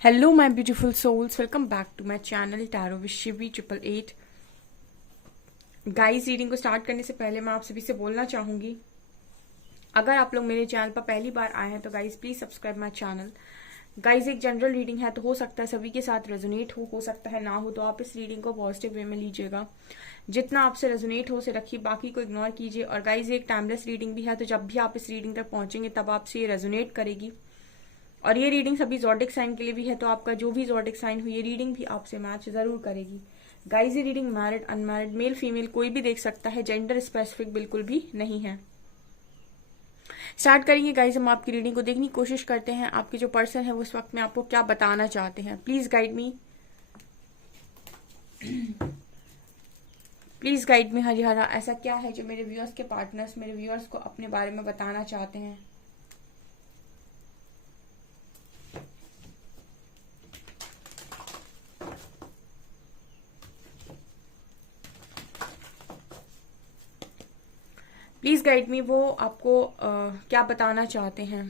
Hello, my beautiful souls. Welcome back to my channel Tarot with Shivi 888. Guys, reading को start करने से पहले मैं आप सभी से बोलना चाहूंगी, अगर आप लोग मेरे चैनल पर पहली बार आए हैं तो guys please subscribe my channel. Guys, एक जनरल रीडिंग है तो हो सकता है सभी के साथ रेजोनेट हो सकता है ना हो, तो आप इस रीडिंग को पॉजिटिव वे में लीजिएगा। जितना आपसे रेजोनेट हो उसे रखिए, बाकी को इग्नोर कीजिए। और गाइस, एक टाइमलेस रीडिंग भी है, तो जब भी आप इस रीडिंग तक पहुंचेंगे तब आपसे ये रेजोनेट करेगी। और ये रीडिंग सभी ज़ोडिक साइन के लिए भी है, तो आपका जो भी ज़ोडिक साइन हो ये रीडिंग भी आपसे मैच जरूर करेगी। गाइस, ये reading married unmarried male female कोई भी देख सकता है, जेंडर स्पेसिफिक बिल्कुल भी नहीं है। स्टार्ट करेंगे गाइस, हम आपकी रीडिंग को देखने की कोशिश करते हैं। आपके जो पर्सन है वो इस वक्त में आपको क्या बताना चाहते हैं, please guide me. Please guide me Harihara, ऐसा क्या है जो मेरे व्यूअर्स के पार्टनर्स मेरे व्यूअर्स को अपने बारे में बताना चाहते हैं। प्लीज गाइड मी, वो आपको क्या बताना चाहते हैं।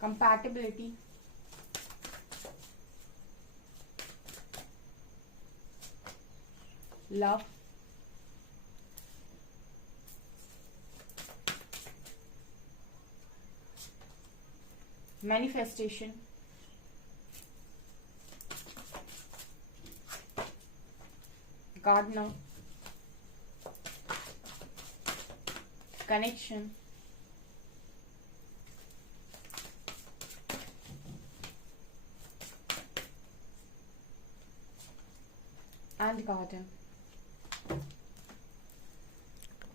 Compatibility, love, manifestation, gardener, connection, and garden,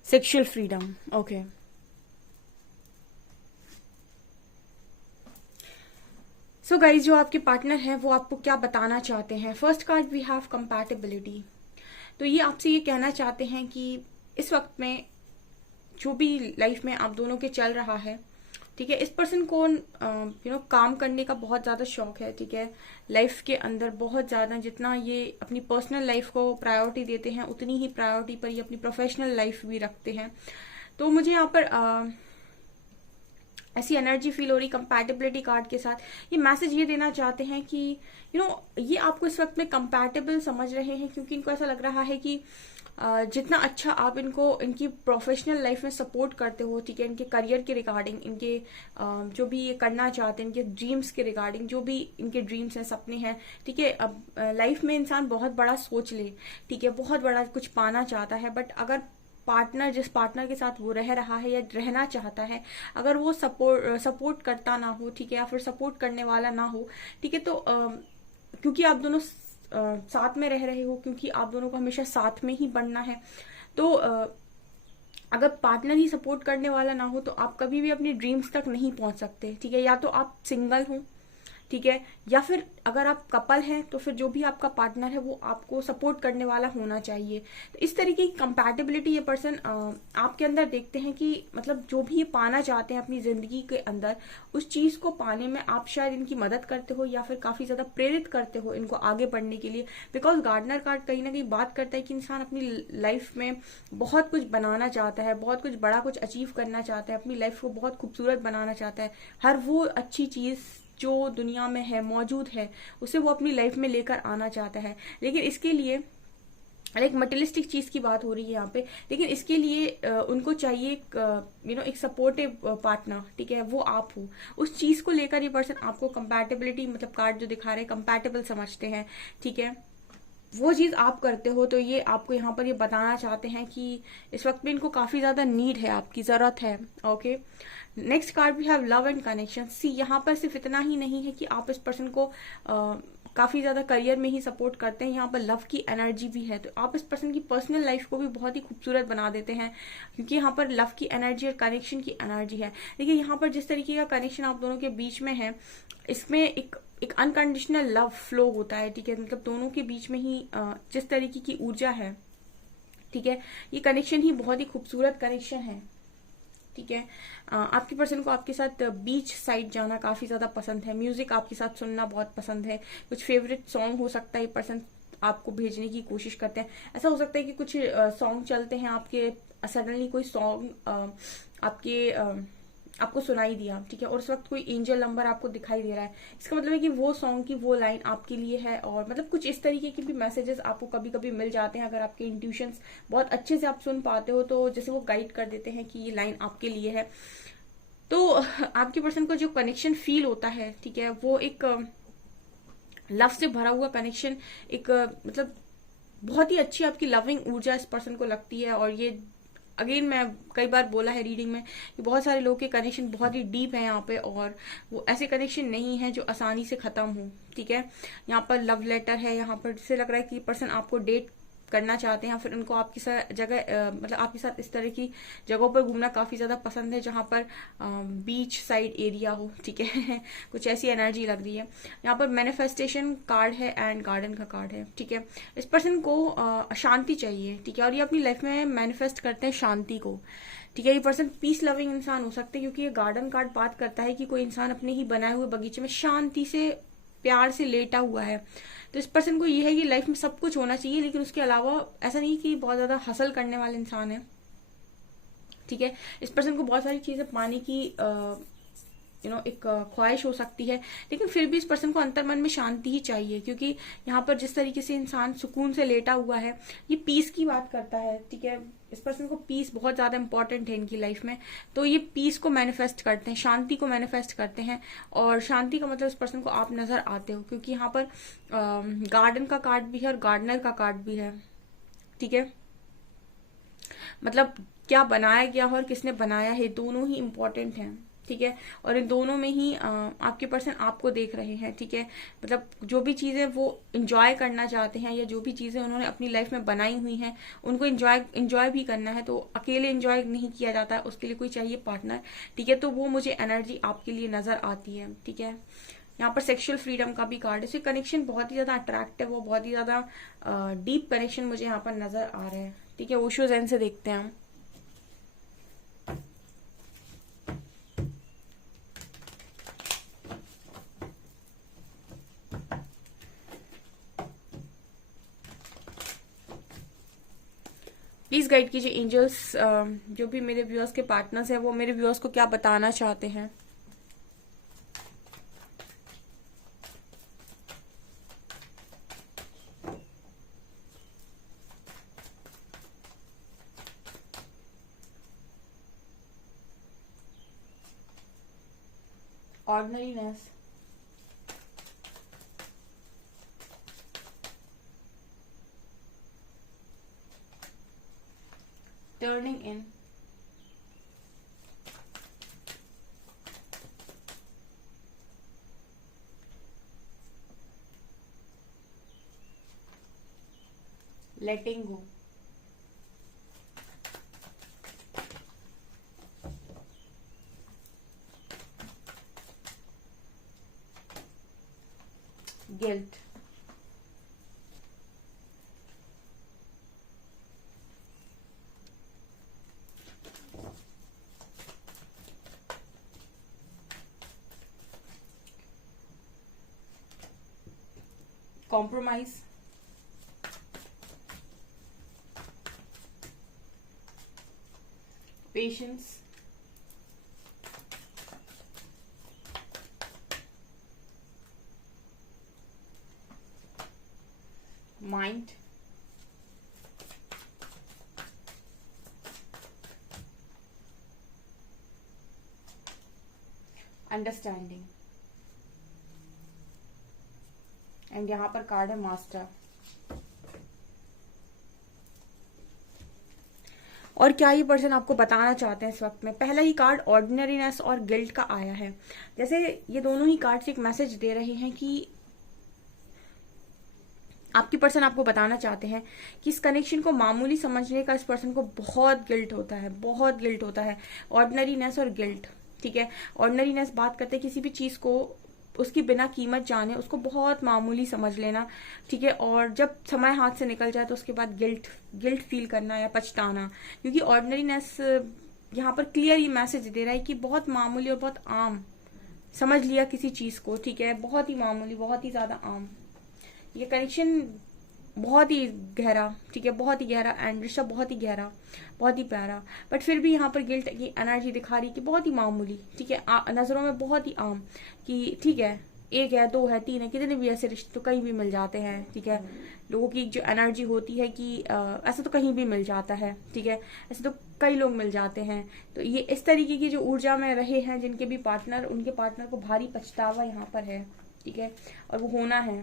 sexual freedom. Okay, so guys, जो आपके पार्टनर हैं वो आपको क्या बताना चाहते हैं। First card we have compatibility. तो ये आपसे ये कहना चाहते हैं कि इस वक्त में जो भी लाइफ में आप दोनों के चल रहा है, ठीक है, इस पर्सन को काम करने का बहुत ज्यादा शौक है, ठीक है। लाइफ के अंदर बहुत ज्यादा, जितना ये अपनी पर्सनल लाइफ को प्रायोरिटी देते हैं उतनी ही प्रायोरिटी पर ये अपनी प्रोफेशनल लाइफ भी रखते हैं। तो मुझे यहाँ पर ऐसी एनर्जी फील हो रही कंपैटिबिलिटी कार्ड के साथ। ये मैसेज ये देना चाहते हैं कि ये आपको इस वक्त में कंपैटिबल समझ रहे हैं, क्योंकि इनको ऐसा लग रहा है कि जितना अच्छा आप इनको इनकी प्रोफेशनल लाइफ में सपोर्ट करते हो, ठीक है, इनके करियर के रिगार्डिंग, इनके जो भी ये करना चाहते हैं, इनके ड्रीम्स के रिगार्डिंग, जो भी इनके ड्रीम्स हैं, सपने हैं, ठीक है। अब लाइफ में इंसान बहुत बड़ा सोच ले, ठीक है, बहुत बड़ा कुछ पाना चाहता है, बट अगर पार्टनर, जिस पार्टनर के साथ वो रह रहा है या रहना चाहता है, अगर वो सपोर्ट करता ना हो, ठीक है, या फिर सपोर्ट करने वाला ना हो, ठीक है, तो क्योंकि आप दोनों साथ में रह रहे हो, क्योंकि आप दोनों को हमेशा साथ में ही बढ़ना है, तो अगर पार्टनर ही सपोर्ट करने वाला ना हो तो आप कभी भी अपनी ड्रीम्स तक नहीं पहुंच सकते, ठीक है। या तो आप सिंगल हो, ठीक है, या फिर अगर आप कपल हैं तो फिर जो भी आपका पार्टनर है वो आपको सपोर्ट करने वाला होना चाहिए। तो इस तरीके की कंपैटिबिलिटी ये पर्सन आपके अंदर देखते हैं कि मतलब जो भी ये पाना चाहते हैं अपनी जिंदगी के अंदर, उस चीज को पाने में आप शायद इनकी मदद करते हो या फिर काफी ज्यादा प्रेरित करते हो इनको आगे बढ़ने के लिए। बिकॉज गार्डनर कार्ड कहीं ना कहीं बात करता है कि इंसान अपनी लाइफ में बहुत कुछ बनाना चाहता है, बहुत कुछ बड़ा कुछ अचीव करना चाहता है, अपनी लाइफ को बहुत खूबसूरत बनाना चाहता है। हर वो अच्छी चीज जो दुनिया में है, मौजूद है, उसे वो अपनी लाइफ में लेकर आना चाहता है। लेकिन इसके लिए एक मटेरियलिस्टिक चीज की बात हो रही है यहाँ पे, लेकिन इसके लिए उनको चाहिए एक सपोर्टिव पार्टनर, ठीक है, वो आप हो। उस चीज को लेकर ये पर्सन आपको कंपैटिबिलिटी, मतलब कार्ड जो दिखा रहे हैं कंपैटिबल समझते हैं, ठीक है। वो चीज आप करते हो, तो ये आपको यहाँ पर ये बताना चाहते हैं कि इस वक्त में इनको काफी ज्यादा नीड है, आपकी जरूरत है। Okay, next card we have love and connection. See, यहाँ पर सिर्फ इतना ही नहीं है कि आप इस पर्सन को काफी ज्यादा करियर में ही सपोर्ट करते हैं, यहाँ पर लव की एनर्जी भी है, तो आप इस पर्सन की पर्सनल लाइफ को भी बहुत ही खूबसूरत बना देते हैं, क्योंकि यहाँ पर लव की एनर्जी और कनेक्शन की एनर्जी है। देखिए, यहाँ पर जिस तरीके का कनेक्शन आप दोनों के बीच में है, इसमें एक अनकंडीशनल लव फ्लो होता है, ठीक है, मतलब दोनों के बीच में ही जिस तरीके की ऊर्जा है, ठीक है, ये कनेक्शन ही बहुत ही खूबसूरत कनेक्शन है, ठीक है। आपके पर्सन को आपके साथ बीच साइड जाना काफी ज्यादा पसंद है, म्यूजिक आपके साथ सुनना बहुत पसंद है, कुछ फेवरेट सॉन्ग हो सकता है ये पर्सन आपको भेजने की कोशिश करते हैं। ऐसा हो सकता है कि कुछ सॉन्ग चलते हैं आपके, सडनली कोई सॉन्ग आपके आपको सुनाई दिया, ठीक है, और उस वक्त कोई एंजल नंबर आपको दिखाई दे रहा है, इसका मतलब है कि वो सॉन्ग की वो लाइन आपके लिए है। और मतलब कुछ इस तरीके के भी मैसेजेस आपको कभी कभी मिल जाते हैं, अगर आपके इंट्यूशंस बहुत अच्छे से आप सुन पाते हो तो जैसे वो गाइड कर देते हैं कि ये लाइन आपके लिए है। तो आपके पर्सन को जो कनेक्शन फील होता है, ठीक है, वो एक लव से भरा हुआ कनेक्शन, एक मतलब बहुत ही अच्छी आपकी लविंग ऊर्जा इस पर्सन को लगती है। और ये अगेन मैं कई बार बोला है रीडिंग में कि बहुत सारे लोगों के कनेक्शन बहुत ही डीप है यहाँ पे, और वो ऐसे कनेक्शन नहीं है जो आसानी से खत्म हो, ठीक है। यहाँ पर लव लेटर है, यहाँ पर जिससे लग रहा है कि पर्सन आपको डेट करना चाहते हैं, फिर उनको आपकी जगह मतलब आपके साथ इस तरह की जगहों पर घूमना काफी ज्यादा पसंद है जहां पर बीच साइड एरिया हो, ठीक है। कुछ ऐसी एनर्जी लग रही है। यहाँ पर मैनिफेस्टेशन कार्ड है एंड गार्डन का कार्ड है, ठीक है। इस पर्सन को शांति चाहिए, ठीक है, और ये अपनी लाइफ में मैनिफेस्ट करते हैं शांति को, ठीक है। ये पर्सन पीस लविंग इंसान हो सकते हैं, क्योंकि ये गार्डन कार्ड बात करता है कि कोई इंसान अपने ही बनाए हुए बगीचे में शांति से प्यार से लेटा हुआ है। तो इस पर्सन को ये है कि लाइफ में सब कुछ होना चाहिए, लेकिन उसके अलावा ऐसा नहीं कि बहुत ज्यादा हसल करने वाले इंसान है, ठीक है। इस पर्सन को बहुत सारी चीजें पाने की एक ख्वाहिश हो सकती है, लेकिन फिर भी इस पर्सन को अंतर मन में शांति ही चाहिए, क्योंकि यहाँ पर जिस तरीके से इंसान सुकून से लेटा हुआ है, ये पीस की बात करता है, ठीक है। इस पर्सन को पीस बहुत ज्यादा इंपॉर्टेंट है इनकी लाइफ में, तो ये पीस को मैनिफेस्ट करते हैं, शांति को मैनिफेस्ट करते हैं। और शांति का मतलब इस पर्सन को आप नजर आते हो, क्योंकि यहाँ पर गार्डन का कार्ड भी है और गार्डनर का कार्ड भी है, ठीक है। मतलब क्या बनाया गया और किसने बनाया है, दोनों ही इम्पोर्टेंट हैं, ठीक है। और इन दोनों में ही आपके पर्सन आपको देख रहे हैं, ठीक है। मतलब जो भी चीजें वो इंजॉय करना चाहते हैं, या जो भी चीजें उन्होंने अपनी लाइफ में बनाई हुई हैं, उनको इंजॉय भी करना है। तो अकेले इंजॉय नहीं किया जाता है, उसके लिए कोई चाहिए पार्टनर, ठीक है। तो वो मुझे एनर्जी आपके लिए नजर आती है, ठीक है। यहाँ पर सेक्सुअल फ्रीडम का भी कार्ड है, इससे कनेक्शन बहुत ही ज्यादा अट्रैक्टिव, वो बहुत ही ज्यादा डीप कनेक्शन मुझे यहाँ पर नजर आ रहा है, ठीक है। ओशो ज़ेन से देखते हैं हम। प्लीज गाइड कीजिए एंजल्स, जो भी मेरे व्यूअर्स के पार्टनर्स हैं वो मेरे व्यूअर्स को क्या बताना चाहते हैं। Ordinariness, turning in, letting go, guilt, compromise, patience, mind, understanding, and यहाँ पर कार्ड है मास्टर। और क्या ये पर्सन आपको बताना चाहते हैं इस वक्त में? पहला ही कार्ड ऑर्डिनरीनेस और गिल्ट का आया है। जैसे ये दोनों ही कार्ड्स एक मैसेज दे रहे हैं कि आपकी पर्सन आपको बताना चाहते हैं कि इस कनेक्शन को मामूली समझने का इस पर्सन को बहुत गिल्ट होता है, बहुत गिल्ट होता है। ऑर्डिनरीनेस और गिल्ट, ठीक है। ऑर्डिनरीनेस बात करते हैं किसी भी चीज को उसकी बिना कीमत जाने, उसको बहुत मामूली समझ लेना, ठीक है। और जब समय हाथ से निकल जाए तो उसके बाद गिल्ट फील करना या पछताना, क्योंकि ऑर्डिनरीनेस यहाँ पर क्लियर ये मैसेज दे रहा है कि बहुत मामूली और बहुत आम समझ लिया किसी चीज को, ठीक है, बहुत ही मामूली, बहुत ही ज्यादा आम। ये कनेक्शन बहुत ही गहरा, ठीक है, बहुत ही गहरा, एंड रिश्ता बहुत ही गहरा, बहुत ही प्यारा, बट फिर भी यहाँ पर गिल्ट की एनर्जी दिखा रही कि बहुत ही मामूली, ठीक है, नजरों में बहुत ही आम, कि ठीक है, एक है, दो है, तीन है, कितने भी ऐसे रिश्ते तो कहीं भी मिल जाते हैं, ठीक है। लोगों की जो एनर्जी होती है कि ऐसा तो कहीं भी मिल जाता है, ठीक है, ऐसे तो कई लोग मिल जाते हैं। तो ये इस तरीके की जो ऊर्जा में रहे हैं जिनके भी पार्टनर, उनके पार्टनर को भारी पछतावा यहाँ पर है, ठीक है, और वो होना है,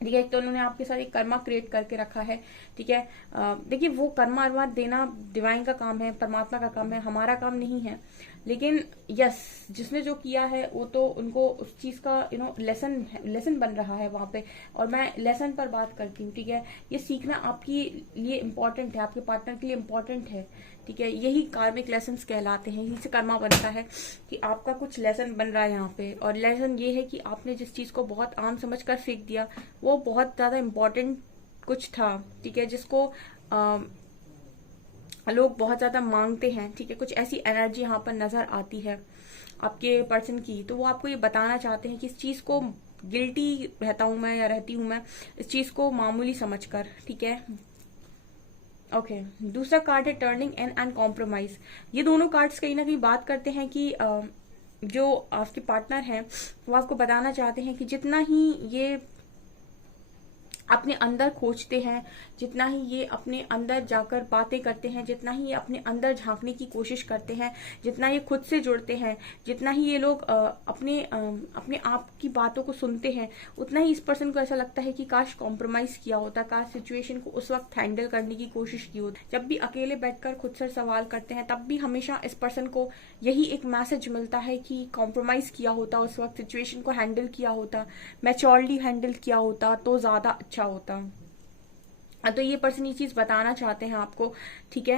ठीक है। एक तो उन्होंने आपके साथ एक कर्मा क्रिएट करके रखा है, ठीक है। देखिए, वो कर्मा अर्मा देना डिवाइन का काम है, परमात्मा का काम है, हमारा काम नहीं है। लेकिन यस, जिसने जो किया है वो तो उनको उस चीज का लेसन बन रहा है वहां पे, और मैं लेसन पर बात करती हूँ, ठीक है। ये सीखना आपके लिए इम्पोर्टेंट है, आपके पार्टनर के लिए इम्पोर्टेंट है, ठीक है। यही कार्मिक लेसन्स कहलाते हैं, यही से कर्मा बनता है कि आपका कुछ लेसन बन रहा है यहाँ पे। और लेसन ये है कि आपने जिस चीज को बहुत आम समझकर फेंक दिया, वो बहुत ज्यादा इम्पोर्टेंट कुछ था, ठीक है, जिसको लोग बहुत ज्यादा मांगते हैं, ठीक है। कुछ ऐसी एनर्जी यहाँ पर नजर आती है आपके पर्सन की, तो वो आपको ये बताना चाहते हैं कि इस चीज को गिल्टी रहता हूं मैं या रहती हूं मैं, इस चीज को मामूली समझकर, ठीक है। ओके, दूसरा कार्ड है टर्निंग एंड कॉम्प्रोमाइज। ये दोनों कार्ड्स कहीं ना कहीं बात करते हैं कि जो आपके पार्टनर हैं वो आपको बताना चाहते हैं कि जितना ही ये अपने अंदर खोजते हैं, जितना ही ये अपने अंदर जाकर बातें करते हैं, जितना ही ये अपने अंदर झांकने की कोशिश करते हैं, जितना ये खुद से जुड़ते हैं, जितना ही ये लोग अपने आप की बातों को सुनते हैं, उतना ही इस पर्सन को ऐसा लगता है कि काश कॉम्प्रोमाइज किया होता, काश सिचुएशन को उस वक्त हैंडल करने की कोशिश की होती। जब भी अकेले बैठकर खुद से सवाल करते हैं, तब भी हमेशा इस पर्सन को यही एक मैसेज मिलता है कि कॉम्प्रोमाइज किया होता, उस वक्त सिचुएशन को हैंडल किया होता, मैच्योरली हैंडल किया होता तो ज्यादा अच्छा होता। तो ये पर्सन ये चीज बताना चाहते हैं आपको, ठीक है।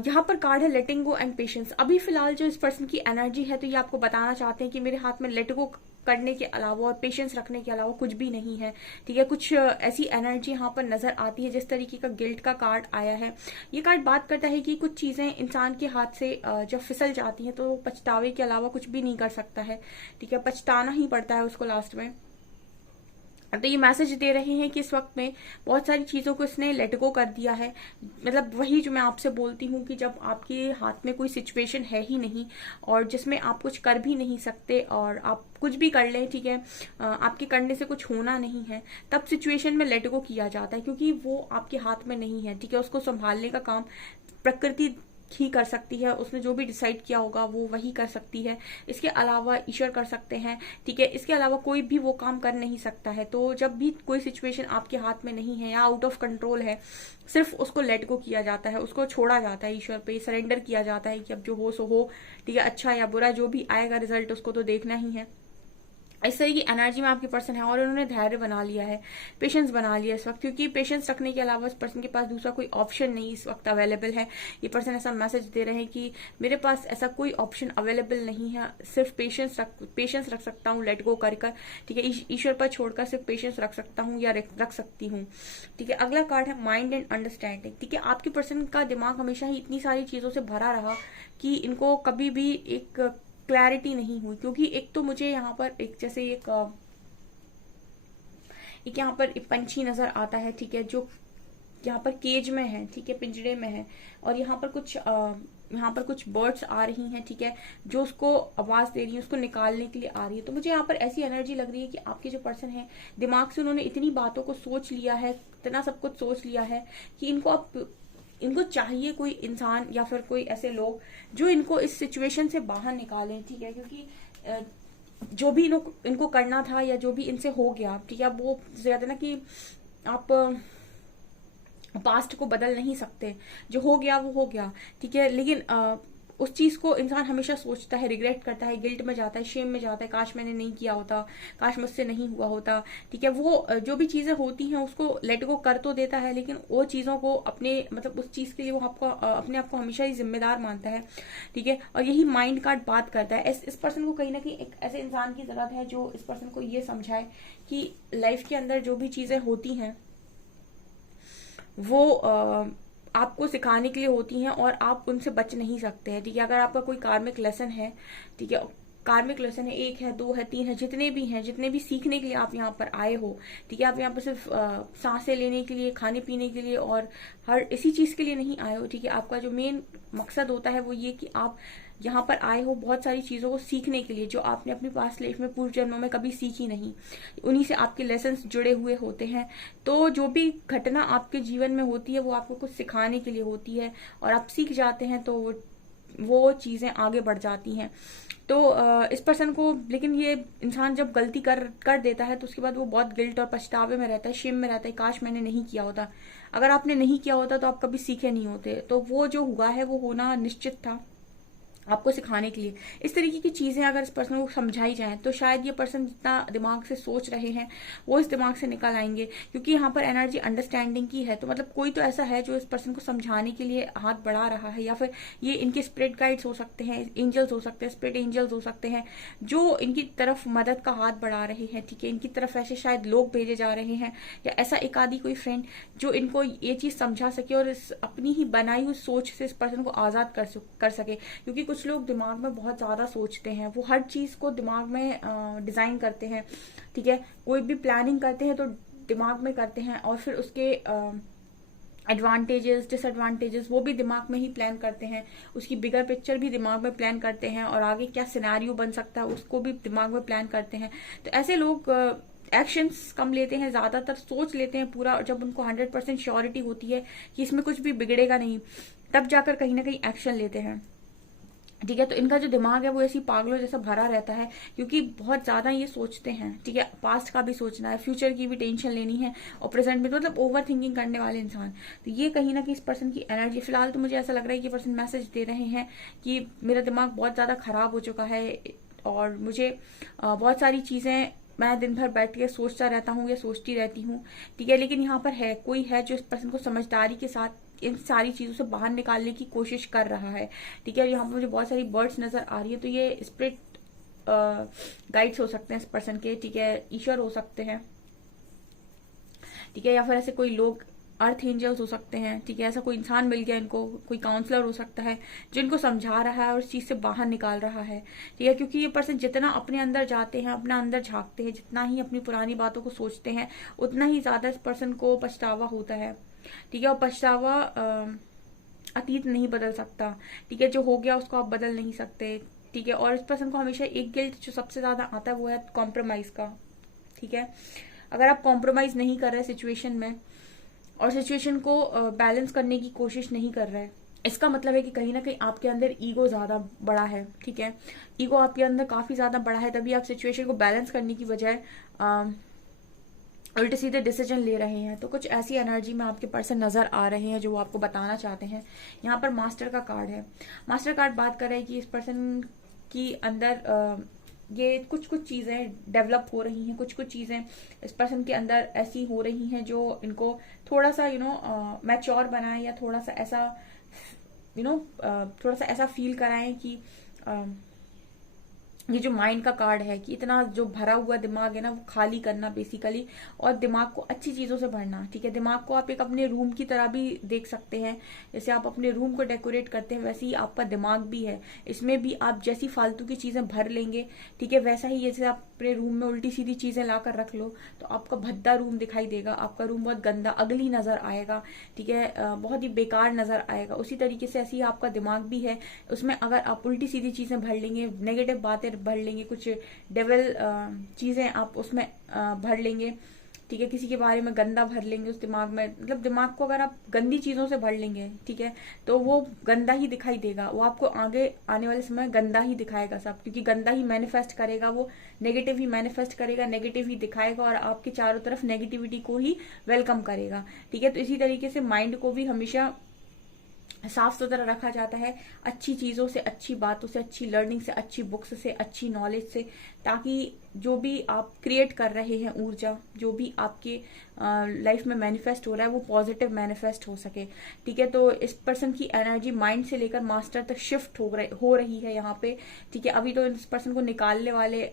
यहाँ पर कार्ड है लेटिंग गो एंड पेशेंस। अभी फिलहाल जो इस पर्सन की एनर्जी है, तो ये आपको बताना चाहते हैं कि मेरे हाथ में लेट गो करने के अलावा और पेशेंस रखने के अलावा कुछ भी नहीं है, ठीक है। कुछ ऐसी एनर्जी यहाँ पर नजर आती है, जिस तरीके का गिल्ट का कार्ड आया है, ये कार्ड बात करता है कि कुछ चीजें इंसान के हाथ से जब फिसल जाती हैं तो पछतावे के अलावा कुछ भी नहीं कर सकता है, ठीक है, पछताना ही पड़ता है उसको लास्ट में। तो ये मैसेज दे रहे हैं कि इस वक्त में बहुत सारी चीजों को इसने लेट गो कर दिया है। मतलब वही जो मैं आपसे बोलती हूँ कि जब आपके हाथ में कोई सिचुएशन है ही नहीं और जिसमें आप कुछ कर भी नहीं सकते और आप कुछ भी कर लें, ठीक है, आपके करने से कुछ होना नहीं है, तब सिचुएशन में लेट गो किया जाता है, क्योंकि वो आपके हाथ में नहीं है, ठीक है। उसको संभालने का काम प्रकृति ही कर सकती है, उसने जो भी डिसाइड किया होगा वो वही कर सकती है, इसके अलावा ईश्वर कर सकते हैं, ठीक है, इसके अलावा कोई भी वो काम कर नहीं सकता है। तो जब भी कोई सिचुएशन आपके हाथ में नहीं है या आउट ऑफ कंट्रोल है, सिर्फ उसको लेट गो किया जाता है, उसको छोड़ा जाता है, ईश्वर पे सरेंडर किया जाता है कि अब जो हो सो हो, ठीक है, अच्छा या बुरा जो भी आएगा रिजल्ट उसको तो देखना ही है। इस तरह की एनर्जी में आपके पर्सन है और उन्होंने धैर्य बना लिया है, पेशेंस बना लिया इस वक्त, क्योंकि पेशेंस रखने के अलावा इस पर्सन के पास दूसरा कोई ऑप्शन नहीं इस वक्त अवेलेबल है। ये पर्सन ऐसा मैसेज दे रहे हैं कि मेरे पास ऐसा कोई ऑप्शन अवेलेबल नहीं है, सिर्फ पेशेंस रख सकता हूँ लेट गो कर, ठीक है, ईश्वर पर छोड़कर सिर्फ पेशेंस रख सकता हूँ या रख सकती हूँ, ठीक है। अगला कार्ड है माइंड एंड अंडरस्टैंडिंग, ठीक है। आपके पर्सन का दिमाग हमेशा ही इतनी सारी चीजों से भरा रहा कि इनको कभी भी एक क्लैरिटी नहीं हुई, क्योंकि एक तो मुझे यहाँ पर एक जैसे एक यहाँ पर एक पंछी नजर आता है, ठीक है, जो यहाँ पर केज में है, ठीक है, पिंजरे में है, और यहाँ पर कुछ बर्ड्स आ रही हैं, ठीक है, जो उसको आवाज दे रही है, उसको निकालने के लिए आ रही है। तो मुझे यहाँ पर ऐसी एनर्जी लग रही है कि आपके जो पर्सन है दिमाग से उन्होंने इतनी बातों को सोच लिया है, इतना सब कुछ सोच लिया है कि इनको चाहिए कोई इंसान या फिर कोई ऐसे लोग जो इनको इस सिचुएशन से बाहर निकालें, ठीक है, क्योंकि जो भी इनको करना था या जो भी इनसे हो गया, ठीक है, वो ज्यादा ना कि आप पास्ट को बदल नहीं सकते, जो हो गया वो हो गया, ठीक है, लेकिन उस चीज को इंसान हमेशा सोचता है, रिग्रेट करता है, गिल्ट में जाता है, शेम में जाता है, काश मैंने नहीं किया होता, काश मुझसे नहीं हुआ होता, ठीक है। वो जो भी चीजें होती हैं उसको लेट गो कर तो देता है, लेकिन वो चीजों को अपने मतलब उस चीज के लिए वो आपको अपने आप को हमेशा ही जिम्मेदार मानता है, ठीक है। और यही माइंड कार्ड बात करता है, इस पर्सन को कहीं ना कहीं एक ऐसे इंसान की जरूरत है जो इस पर्सन को ये समझाए कि लाइफ के अंदर जो भी चीजें होती हैं वो आपको सिखाने के लिए होती हैं और आप उनसे बच नहीं सकते हैं। ठीक है, अगर आपका कोई कार्मिक लेसन है, ठीक है, कार्मिक लेसन है, 1 है, 2 है, 3 है, जितने भी हैं, जितने भी सीखने के लिए आप यहाँ पर आए हो, ठीक है, आप यहाँ पर सिर्फ सांसें लेने के लिए, खाने पीने के लिए और हर इसी चीज के लिए नहीं आए हो। ठीक है, आपका जो मेन मकसद होता है वो ये कि आप यहाँ पर आए हो बहुत सारी चीजों को सीखने के लिए, जो आपने अपनी पास्ट लाइफ में, पूर्व जन्मों में कभी सीखी नहीं, उन्हीं से आपके लेसन जुड़े हुए होते हैं। तो जो भी घटना आपके जीवन में होती है वो आपको कुछ सिखाने के लिए होती है, और आप सीख जाते हैं तो वो चीजें आगे बढ़ जाती हैं। तो इस पर्सन को, लेकिन ये इंसान जब गलती कर देता है तो उसके बाद वो बहुत गिल्ट और पछतावे में रहता है, शेम में रहता है, काश मैंने नहीं किया होता। अगर आपने नहीं किया होता तो आप कभी सीखे नहीं होते। तो वो जो हुआ है वो होना निश्चित था, आपको सिखाने के लिए। इस तरीके की चीजें अगर इस पर्सन को समझाई जाए तो शायद ये पर्सन जितना दिमाग से सोच रहे हैं वो इस दिमाग से निकल आएंगे, क्योंकि यहाँ पर एनर्जी अंडरस्टैंडिंग की है। तो मतलब कोई तो ऐसा है जो इस पर्सन को समझाने के लिए हाथ बढ़ा रहा है, या फिर ये इनके स्पिरिट गाइड्स हो सकते हैं, एंजल्स हो सकते हैं, स्पिरिट एंजल्स हो सकते हैं, जो इनकी तरफ मदद का हाथ बढ़ा रहे हैं। ठीक है, इनकी तरफ ऐसे शायद लोग भेजे जा रहे हैं, या ऐसा एक आदि कोई फ्रेंड जो इनको ये चीज समझा सके और इस अपनी ही बनाई हुई सोच से इस पर्सन को आजाद कर सके। क्योंकि कुछ लोग दिमाग में बहुत ज्यादा सोचते हैं, वो हर चीज को दिमाग में डिजाइन करते हैं। ठीक है, कोई भी प्लानिंग करते हैं तो दिमाग में करते हैं, और फिर उसके एडवांटेजेस, डिसएडवांटेजेस वो भी दिमाग में ही प्लान करते हैं, उसकी बिगर पिक्चर भी दिमाग में प्लान करते हैं, और आगे क्या सिनेरियो बन सकता है उसको भी दिमाग में प्लान करते हैं। तो ऐसे लोग एक्शंस कम लेते हैं, ज्यादातर सोच लेते हैं पूरा, और जब उनको 100% श्योरिटी होती है कि इसमें कुछ भी बिगड़ेगा नहीं, तब जाकर कहीं ना कहीं एक्शन लेते हैं। ठीक है, तो इनका जो दिमाग है वो ऐसी पागलों जैसा भरा रहता है, क्योंकि बहुत ज्यादा ये सोचते हैं। ठीक है, पास्ट का भी सोचना है, फ्यूचर की भी टेंशन लेनी है, और प्रेजेंट में तो मतलब ओवर थिंकिंग करने वाले इंसान। तो ये कहीं ना कहीं इस पर्सन की एनर्जी, फिलहाल तो मुझे ऐसा लग रहा है कि पर्सन मैसेज दे रहे हैं कि मेरा दिमाग बहुत ज्यादा खराब हो चुका है, और मुझे बहुत सारी चीजें मैं दिन भर बैठ के सोचता रहता हूँ या सोचती रहती हूँ। ठीक है, लेकिन यहाँ पर है कोई है जो इस पर्सन को समझदारी के साथ इन सारी चीजों से बाहर निकालने की कोशिश कर रहा है। ठीक है, यहाँ पर मुझे बहुत सारी बर्ड्स नजर आ रही है, तो ये स्पिरिट गाइड्स हो सकते हैं इस पर्सन के। ठीक है, ईश्वर हो सकते हैं। ठीक है, या फिर ऐसे कोई लोग अर्थ एंजल्स हो सकते हैं। ठीक है, ऐसा कोई इंसान मिल गया इनको, कोई काउंसलर हो सकता है जो इनको समझा रहा है और इस चीज से बाहर निकाल रहा है। ठीक है, क्योंकि ये पर्सन जितना अपने अंदर जाते हैं, अपना अंदर झांकते हैं, जितना ही अपनी पुरानी बातों को सोचते हैं, उतना ही ज्यादा इस पर्सन को पछतावा होता है। ठीक है, और पछतावा अतीत नहीं बदल सकता। ठीक है, जो हो गया उसको आप बदल नहीं सकते। ठीक है, और इस पर्सन को हमेशा एक गिल्ट जो सबसे ज्यादा आता है वो है कॉम्प्रोमाइज का। ठीक है, अगर आप कॉम्प्रोमाइज नहीं कर रहे सिचुएशन में, और सिचुएशन को बैलेंस करने की कोशिश नहीं कर रहे, इसका मतलब है कि कहीं ना कहीं आपके अंदर ईगो ज्यादा बड़ा है। ठीक है, ईगो आपके अंदर काफी ज्यादा बड़ा है, तभी आप सिचुएशन को बैलेंस करने की बजाय उल्टे सीधे डिसीजन ले रहे हैं। तो कुछ ऐसी एनर्जी में आपके पर्सन नजर आ रहे हैं जो वो आपको बताना चाहते हैं। यहाँ पर मास्टर का कार्ड है। मास्टर कार्ड बात कर रहे हैं कि इस पर्सन की अंदर ये कुछ चीजें डेवलप हो रही हैं, कुछ चीजें इस पर्सन के अंदर ऐसी हो रही हैं जो इनको थोड़ा सा मैच्योर बनाए, या थोड़ा सा ऐसा थोड़ा सा ऐसा फील कराएं कि ये जो माइंड का कार्ड है कि इतना जो भरा हुआ दिमाग है ना वो खाली करना बेसिकली, और दिमाग को अच्छी चीजों से भरना। ठीक है, दिमाग को आप एक अपने रूम की तरह भी देख सकते हैं, जैसे आप अपने रूम को डेकोरेट करते हैं वैसे ही आपका दिमाग भी है। इसमें भी आप जैसी फालतू की चीजें भर लेंगे, ठीक है, वैसा ही जैसे आप अपने रूम में उल्टी सीधी चीजें लाकर रख लो तो आपका भद्दा रूम दिखाई देगा, आपका रूम बहुत गंदा अगली नजर आएगा। ठीक है, बहुत ही बेकार नजर आएगा। उसी तरीके से ऐसे ही आपका दिमाग भी है, उसमें अगर आप उल्टी सीधी चीजें भर लेंगे, नेगेटिव बातें भर लेंगे, कुछ डेविल चीजें आप उसमें भर लेंगे। ठीक है, किसी के बारे में गंदा भर लेंगे उस दिमाग में, मतलब दिमाग को अगर आप गंदी चीजों से भर लेंगे, ठीक है, तो वो गंदा ही दिखाई देगा, वो आपको आगे आने वाले समय गंदा ही दिखाएगा सब, क्योंकि गंदा ही मैनिफेस्ट करेगा, वो नेगेटिव ही मैनिफेस्ट करेगा, नेगेटिव ही दिखाएगा, और आपके चारों तरफ नेगेटिविटी को ही वेलकम करेगा। ठीक है, तो इसी तरीके से माइंड को भी हमेशा साफ सुथरा रखा जाता है, अच्छी चीजों से, अच्छी बातों से, अच्छी लर्निंग से, अच्छी बुक्स से, अच्छी नॉलेज से, ताकि जो भी आप क्रिएट कर रहे हैं ऊर्जा, जो भी आपके लाइफ में मैनिफेस्ट हो रहा है वो पॉजिटिव मैनिफेस्ट हो सके। ठीक है, तो इस पर्सन की एनर्जी माइंड से लेकर मास्टर तक शिफ्ट हो रही है यहाँ पे। ठीक है, अभी तो इस पर्सन को निकालने वाले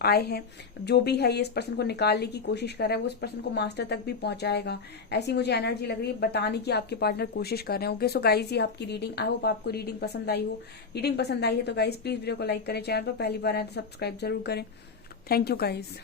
आए हैं, जो भी है ये इस पर्सन को निकालने की कोशिश कर रहा है, वो इस पर्सन को मास्टर तक भी पहुंचाएगा। ऐसी मुझे एनर्जी लग रही है, बताने की आपके पार्टनर कोशिश कर रहे हैं। ओके, सो गाइज ये आपकी रीडिंग, आई होप आपको रीडिंग पसंद आई हो। रीडिंग पसंद आई है तो गाइज प्लीज वीडियो को लाइक करें, चैनल पर पहली बार आए तो सब्सक्राइब जरूर करें। Thank you guys.